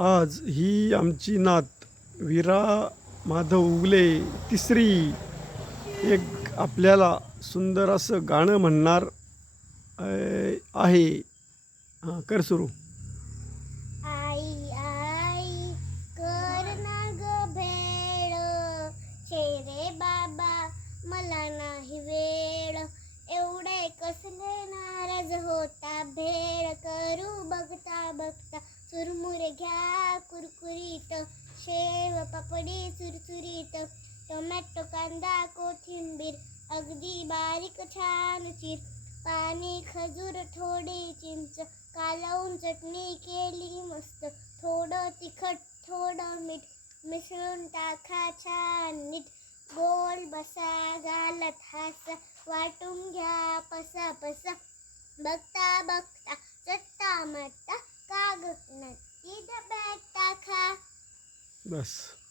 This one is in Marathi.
आज ही आमची नात विरा माधव उगले तिसरी एक आपल्याला सुंदर असं गाणं म्हणणार आहे. हां कर सुरू. आई आई कर ना ग भेळ. शेरे बाबा मला नाही वेळ. एवढे कसले नाराज होता भेळ. करू बघता बघता मोर घ्या कुरकुरीत शेव पापडी चुरचुरीत टोमॅटो कांदा कोथिंबीर अगदी बारीक छान चीर पाणी खजूर थोडी चिंच कालवून चटणी केली मस्त थोडं तिखट थोडं मीठ मिसळून टाका छान नीट गोल बसा घालत हासा वाटून घ्या पसा पसा बघता बघता चट्टा मट्टा कागद नट डब्यात टाका बस